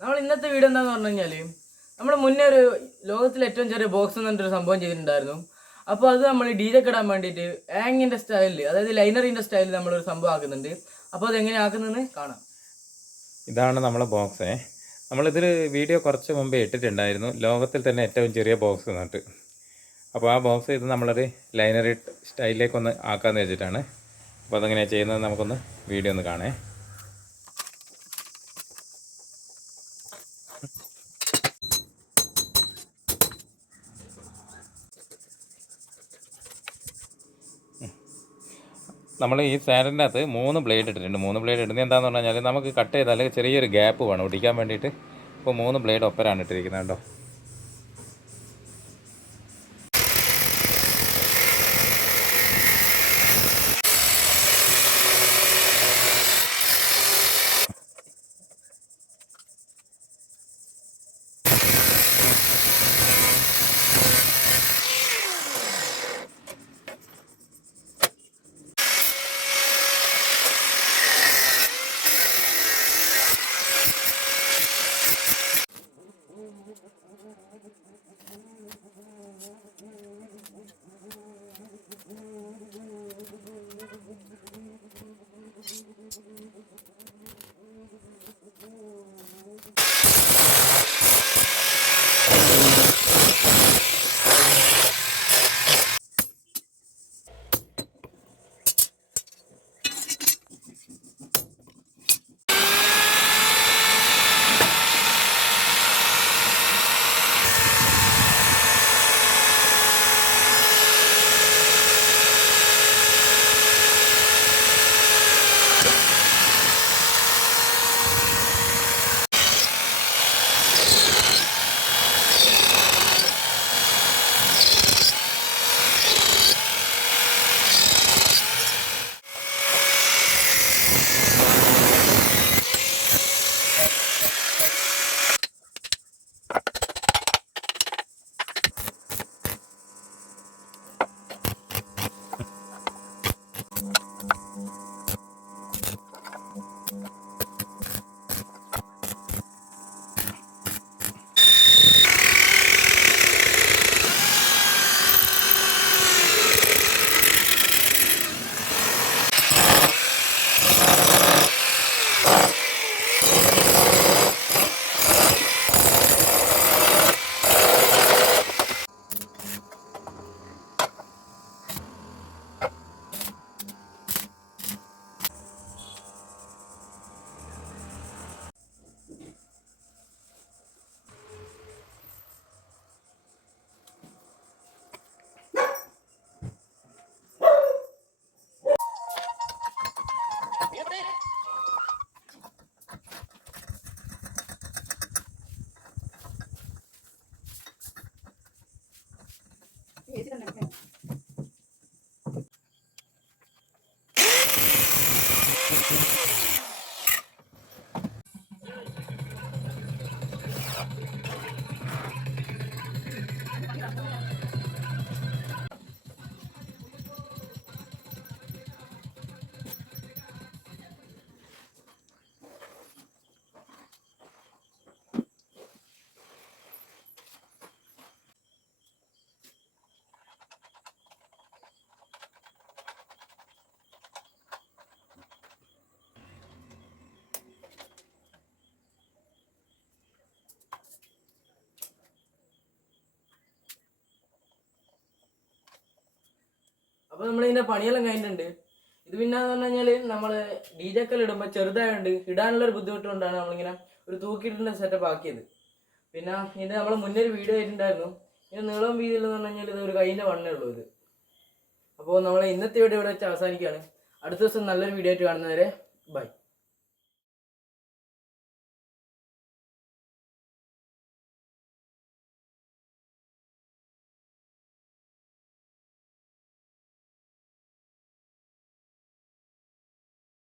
നമ്മൾ ഇന്നത്തെ വീഡിയോ എന്താന്ന് പറഞ്ഞു കഴിഞ്ഞാൽ നമ്മൾ മുന്നേ ഒരു ലോകത്തിലെ ഏറ്റവും ചെറിയ ബോക്സ് എന്ന് പറഞ്ഞൊരു സംഭവം ചെയ്തിട്ടുണ്ടായിരുന്നു. അപ്പോൾ അത് നമ്മൾ DJ ഇടാൻ വേണ്ടിയിട്ട് ആങ്ങിൻ്റെ സ്റ്റൈലിൽ, അതായത് ലൈനറിൻ്റെ സ്റ്റൈലിൽ നമ്മളൊരു സംഭവം ആക്കുന്നുണ്ട്. അപ്പോൾ അതെങ്ങനെ ആക്കുന്നതെന്ന് കാണാം. ഇതാണ് നമ്മളെ ബോക്സ്. നമ്മളിതിൽ വീഡിയോ കുറച്ച് മുമ്പേ ഇട്ടിട്ടുണ്ടായിരുന്നു, ലോകത്തിൽ തന്നെ ഏറ്റവും ചെറിയ ബോക്സ് എന്നിട്ട്. അപ്പോൾ ആ ബോക്സ് ഇത് നമ്മളൊരു ലൈനറി സ്റ്റൈലിലേക്കൊന്ന് ആക്കാമെന്ന് വെച്ചിട്ടാണ്. അപ്പോൾ അതെങ്ങനെയാണ് ചെയ്യുന്നത് നമുക്കൊന്ന് വീഡിയോ ഒന്ന് കാണേ. നമ്മൾ ഈ സാൻഡിൻ്റെ അകത്ത് 3 ബ്ലേഡ് ഇട്ടിട്ടുണ്ട്. 3 ബ്ലേഡ് ഇടുന്നത് എന്താണെന്ന് പറഞ്ഞാൽ നമുക്ക് കട്ട് ചെയ്താൽ ചെറിയൊരു ഗ്യാപ്പ് വേണം ഒടിക്കാൻ വേണ്ടിയിട്ട്. ഇപ്പോൾ 3 ബ്ലേഡ് ഒപ്പരാണ് ഇട്ടിരിക്കുന്നത് കേട്ടോ. അപ്പോൾ നമ്മളിതിൻ്റെ പണിയെല്ലാം കഴിഞ്ഞിട്ടുണ്ട്. ഇത് പിന്നെ എന്ന് പറഞ്ഞു കഴിഞ്ഞാൽ നമ്മൾ DJ ഇടുമ്പോൾ ചെറുതായതുകൊണ്ട് ഇടാനുള്ളൊരു ബുദ്ധിമുട്ട് കൊണ്ടാണ് നമ്മളിങ്ങനെ ഒരു തൂക്കിയിട്ടിൻ്റെ സെറ്റപ്പ് ആക്കിയത്. പിന്നെ ഇത് നമ്മൾ മുന്നേ ഒരു വീഡിയോ ആയിട്ടുണ്ടായിരുന്നു. ഇതിന് നീളം വീതിയിലെന്ന് പറഞ്ഞു കഴിഞ്ഞാൽ ഇത് ഒരു കൈയിൻ്റെ വണ്ണേ ഉള്ളൂ ഇത്. അപ്പോൾ നമ്മൾ ഇന്നത്തെ വീഡിയോ ഇവിടെ വെച്ച് അവസാനിക്കുകയാണ്. അടുത്ത ദിവസം നല്ലൊരു വീഡിയോ ആയിട്ട് കാണുന്നവരെ ബൈ.